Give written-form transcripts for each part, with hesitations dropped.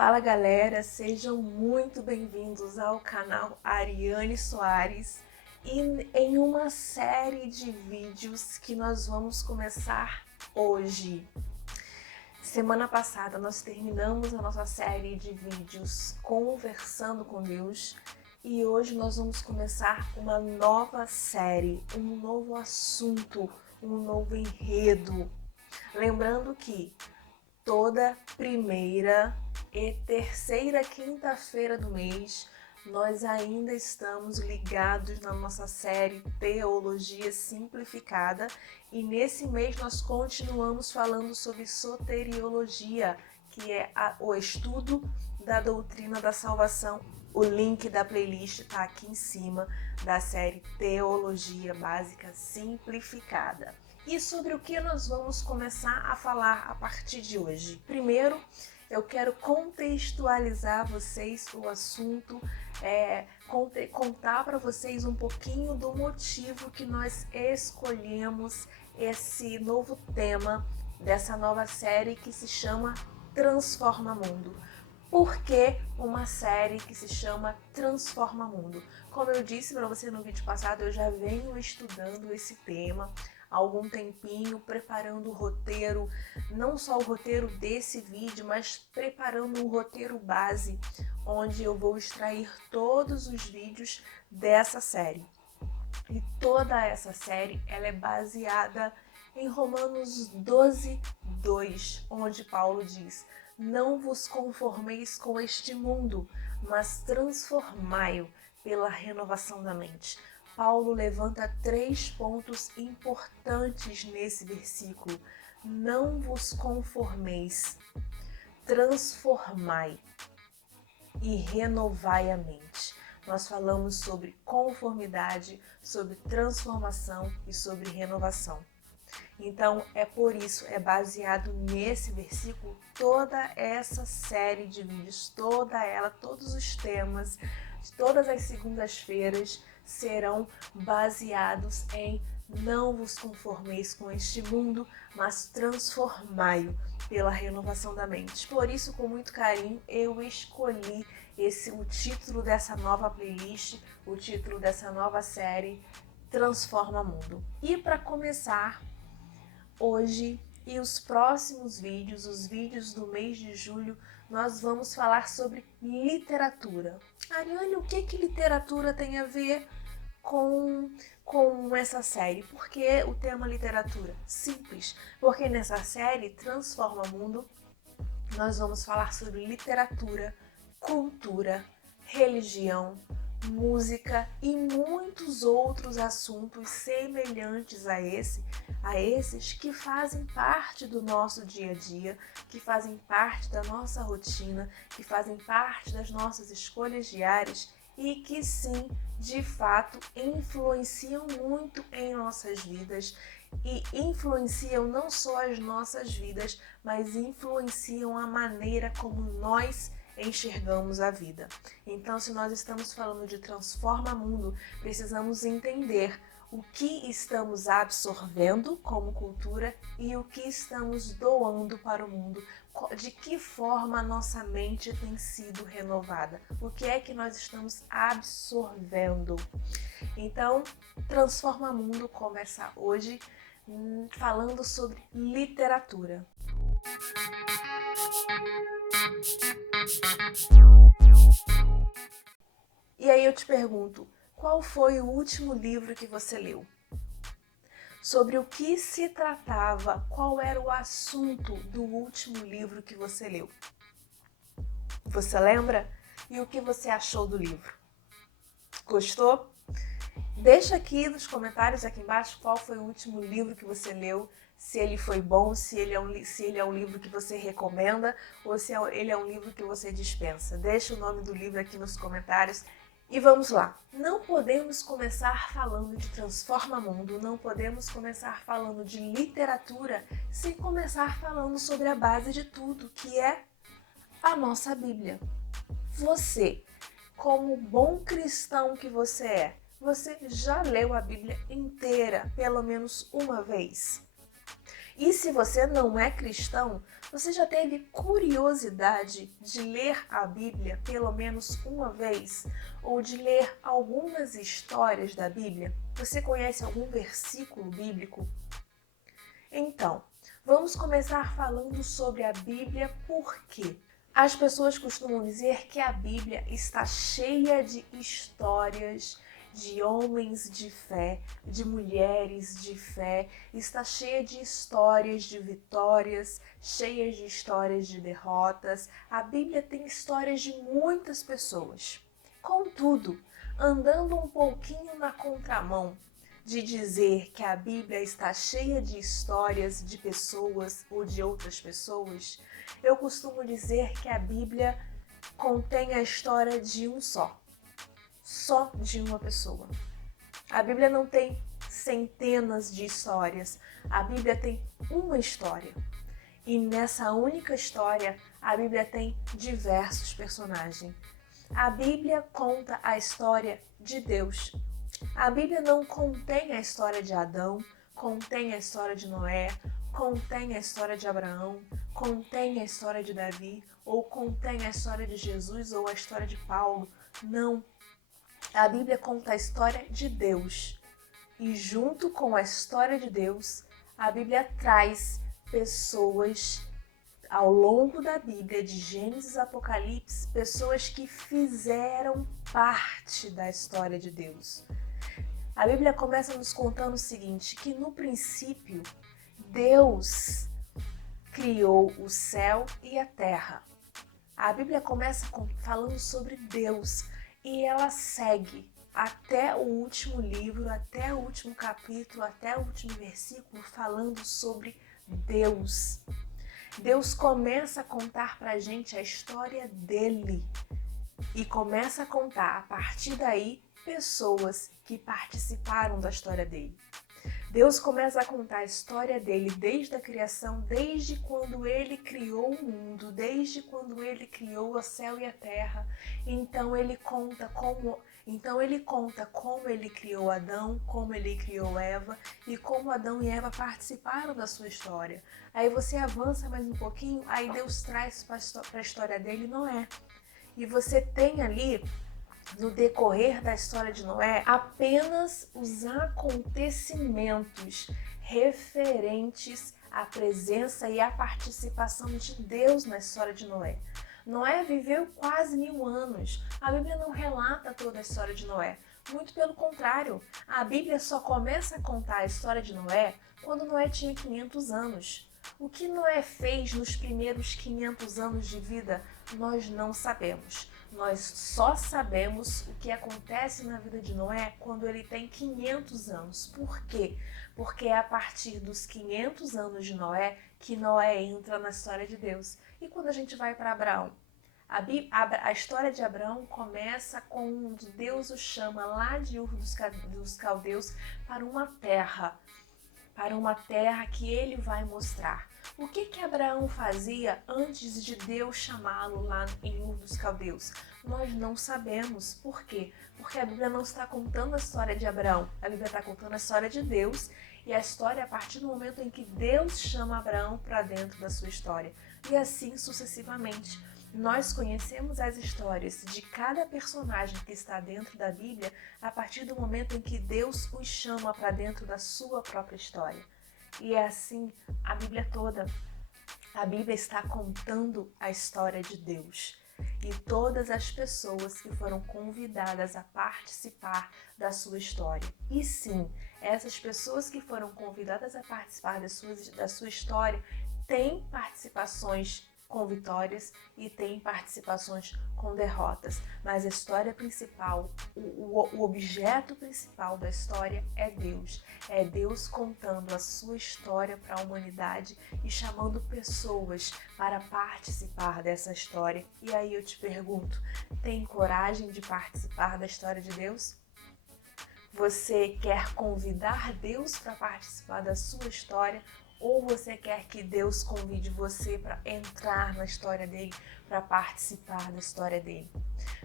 Fala galera, sejam muito bem-vindos ao canal Ariane Soares e em uma série de vídeos que nós vamos começar hoje. Semana passada nós terminamos a nossa série de vídeos Conversando com Deus e hoje nós vamos começar uma nova série, um novo assunto, um novo enredo. Lembrando que toda primeira e terceira quinta-feira do mês, nós ainda estamos ligados na nossa série Teologia Simplificada e nesse mês nós continuamos falando sobre soteriologia, que é o estudo da doutrina da salvação. O link da playlist está aqui em cima da série Teologia Básica Simplificada. E sobre o que nós vamos começar a falar a partir de hoje? Primeiro, eu quero contextualizar vocês o assunto, contar para vocês um pouquinho do motivo que nós escolhemos esse novo tema dessa nova série que se chama Transforma Mundo. Por que uma série que se chama Transforma Mundo? Como eu disse para você no vídeo passado, eu já venho estudando esse tema há algum tempinho, preparando o roteiro, não só o roteiro desse vídeo, mas preparando um roteiro base, onde eu vou extrair todos os vídeos dessa série. E toda essa série ela é baseada em Romanos 12:2, onde Paulo diz: não vos conformeis com este mundo, mas transformai-o pela renovação da mente. Paulo levanta 3 pontos importantes nesse versículo. Não vos conformeis, transformai e renovai a mente. Nós falamos sobre conformidade, sobre transformação e sobre renovação. Então, é por isso, é baseado nesse versículo, toda essa série de vídeos, todos os temas, todas as segundas-feiras serão baseados em não vos conformeis com este mundo, mas transformai-o pela renovação da mente. Por isso, com muito carinho, eu escolhi o título dessa nova playlist, o título dessa nova série, Transforma Mundo. E para começar, hoje e os próximos vídeos, os vídeos do mês de julho, nós vamos falar sobre literatura. Ariane, o que literatura tem a ver com essa série? Por que o tema literatura? Simples, porque nessa série Transforma Mundo, nós vamos falar sobre literatura, cultura, religião, música e muitos outros assuntos semelhantes a esses que fazem parte do nosso dia a dia, que fazem parte da nossa rotina, que fazem parte das nossas escolhas diárias e que sim, de fato, influenciam muito em nossas vidas e influenciam não só as nossas vidas, mas influenciam a maneira como nós enxergamos a vida. Então, se nós estamos falando de Transforma Mundo, precisamos entender o que estamos absorvendo como cultura e o que estamos doando para o mundo, de que forma a nossa mente tem sido renovada, o que é que nós estamos absorvendo. Então, Transforma Mundo começa hoje falando sobre literatura. E aí eu te pergunto, qual foi o último livro que você leu? Sobre o que se tratava? Qual era o assunto do último livro que você leu? Você lembra? E o que você achou do livro? Gostou? Deixa aqui nos comentários aqui embaixo qual foi o último livro que você leu, se ele foi bom, se ele é um livro que você recomenda ou se ele é um livro que você dispensa. Deixa o nome do livro aqui nos comentários. E vamos lá, não podemos começar falando de Transforma Mundo, não podemos começar falando de literatura sem começar falando sobre a base de tudo, que é a nossa Bíblia. Você, como bom cristão que você é, você já leu a Bíblia inteira, pelo menos uma vez? E se você não é cristão, você já teve curiosidade de ler a Bíblia pelo menos uma vez? Ou de ler algumas histórias da Bíblia? Você conhece algum versículo bíblico? Então, vamos começar falando sobre a Bíblia por quê? As pessoas costumam dizer que a Bíblia está cheia de histórias de homens de fé, de mulheres de fé, está cheia de histórias de vitórias, cheias de histórias de derrotas. A Bíblia tem histórias de muitas pessoas. Contudo, andando um pouquinho na contramão de dizer que a Bíblia está cheia de histórias de pessoas ou de outras pessoas, eu costumo dizer que a Bíblia contém a história de um só de uma pessoa. A Bíblia não tem centenas de histórias, a Bíblia tem uma história. E nessa única história, a Bíblia tem diversos personagens. A Bíblia conta a história de Deus. A Bíblia não contém a história de Adão, contém a história de Noé, contém a história de Abraão, contém a história de Davi, ou contém a história de Jesus ou a história de Paulo. Não. A Bíblia conta a história de Deus. E junto com a história de Deus, a Bíblia traz pessoas ao longo da Bíblia, de Gênesis a Apocalipse, pessoas que fizeram parte da história de Deus. A Bíblia começa nos contando o seguinte, que no princípio, Deus criou o céu e a terra. A Bíblia começa falando sobre Deus e ela segue até o último livro, até o último capítulo, até o último versículo falando sobre Deus. Deus começa a contar pra gente a história dele e começa a contar a partir daí pessoas que participaram da história dele. Deus começa a contar a história dele desde a criação, desde quando ele criou o mundo, desde quando ele criou o céu e a terra. Então ele conta como ele criou Adão, como ele criou Eva e como Adão e Eva participaram da sua história. Aí você avança mais um pouquinho, aí Deus traz para a história dele Noé. E você tem ali, no decorrer da história de Noé, apenas os acontecimentos referentes à presença e à participação de Deus na história de Noé. Noé viveu quase 1000 anos. A Bíblia não relata toda a história de Noé. Muito pelo contrário, a Bíblia só começa a contar a história de Noé quando Noé tinha 500 anos. O que Noé fez nos primeiros 500 anos de vida, nós não sabemos. Nós só sabemos o que acontece na vida de Noé quando ele tem 500 anos. Por quê? Porque é a partir dos 500 anos de Noé que Noé entra na história de Deus. E quando a gente vai para Abraão? A história de Abraão começa quando Deus o chama lá de Ur dos Caldeus para uma terra que ele vai mostrar. O que Abraão fazia antes de Deus chamá-lo lá em Ur dos Caldeus? Nós não sabemos. Por quê? Porque a Bíblia não está contando a história de Abraão. A Bíblia está contando a história de Deus e a história a partir do momento em que Deus chama Abraão para dentro da sua história. E assim sucessivamente. Nós conhecemos as histórias de cada personagem que está dentro da Bíblia a partir do momento em que Deus os chama para dentro da sua própria história. E é assim a Bíblia toda. A Bíblia está contando a história de Deus e todas as pessoas que foram convidadas a participar da sua história. E sim, essas pessoas que foram convidadas a participar da sua história têm participações com vitórias e tem participações com derrotas, mas a história principal, o objeto principal da história é Deus contando a sua história para a humanidade e chamando pessoas para participar dessa história. E aí eu te pergunto, tem coragem de participar da história de Deus? Você quer convidar Deus para participar da sua história? Ou você quer que Deus convide você para entrar na história dele, para participar da história dele?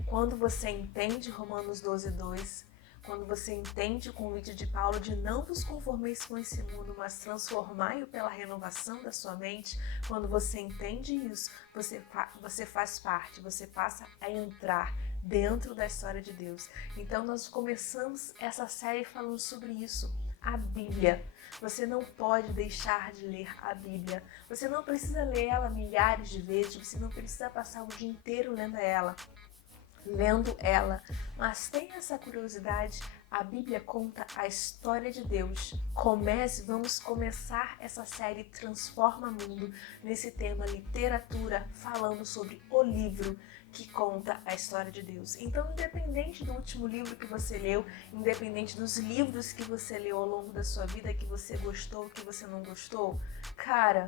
Quando você entende Romanos 12:2, quando você entende o convite de Paulo de não vos conformeis com esse mundo, mas transformai-o pela renovação da sua mente, quando você entende isso, você faz parte, você passa a entrar dentro da história de Deus. Então nós começamos essa série falando sobre isso, a Bíblia. Você não pode deixar de ler a Bíblia. Você não precisa ler ela milhares de vezes, você não precisa passar o dia inteiro lendo ela, mas tenha essa curiosidade. A Bíblia conta a história de Deus. Vamos começar essa série Transforma Mundo nesse tema literatura, falando sobre o livro que conta a história de Deus. Então, independente do último livro que você leu, independente dos livros que você leu ao longo da sua vida, que você gostou, que você não gostou, cara,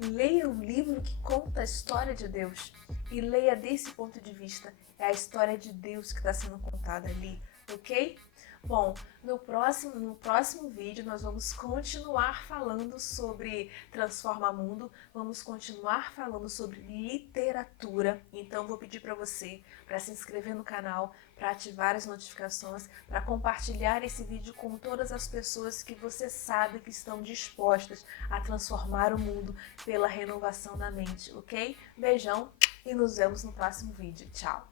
leia um livro que conta a história de Deus e leia desse ponto de vista. É a história de Deus que está sendo contada ali, ok? Bom, no próximo vídeo nós vamos continuar falando sobre Transforma Mundo, vamos continuar falando sobre literatura. Então vou pedir para você para se inscrever no canal, para ativar as notificações, para compartilhar esse vídeo com todas as pessoas que você sabe que estão dispostas a transformar o mundo pela renovação da mente, ok? Beijão e nos vemos no próximo vídeo. Tchau!